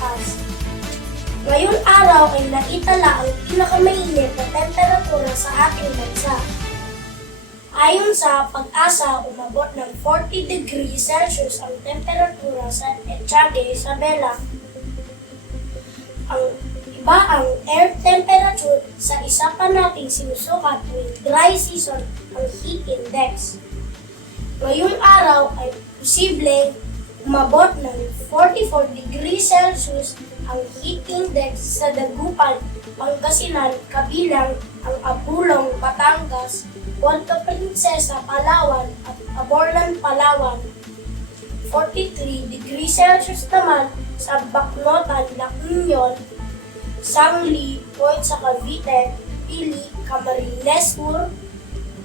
malakas. Ngayong araw ay naitala ang pinakamainit na temperatura sa ating bansa. Ayon sa Pag-asa, umabot ng 40 degrees Celsius ang temperatura sa Etiaga, Isabela. Ang air temperature sa isa pa nating sinusukat tuwing dry season ang heat index. Ngayong araw ay posibleng umabot ng 44 degrees Celsius ang heat index sa Dagupan, Pangasinan, kabilang ang Apulong, Batangas, Puerto Princesa, Palawan at Aborlan, Palawan. 43 degrees Celsius naman sa Bacnotan, La Union, Sangli, Point sa Cavite, Pili, Camarines Sur,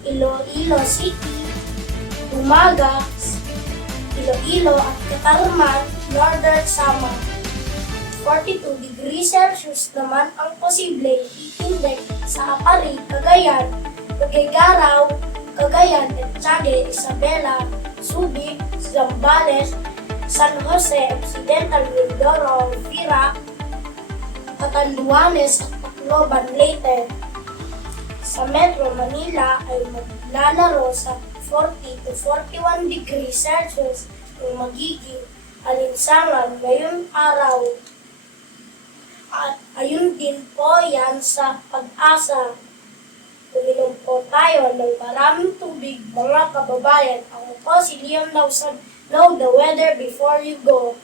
Iloilo City, Umaga, Iloilo at Catarman, Northern Samar. 42 degrees Celsius naman ang posibleng heat index sa Apari, Cagayan, Tuguegarao, Cagayan, Etiaga, Isabela, Subic, Zambales, San Jose, Occidental Mindoro, Vira, Catanduanes at Tacloban, Leyte. Sa Metro Manila ay maglalaro sa 40 to 41 degrees Celsius ang magiging alinsangan ngayong araw. At ayun din po yan sa Pag-asa. Uminom po tayo ng maraming tubig, mga kababayan. Ako po si Liam Lausan. Know the weather before you go.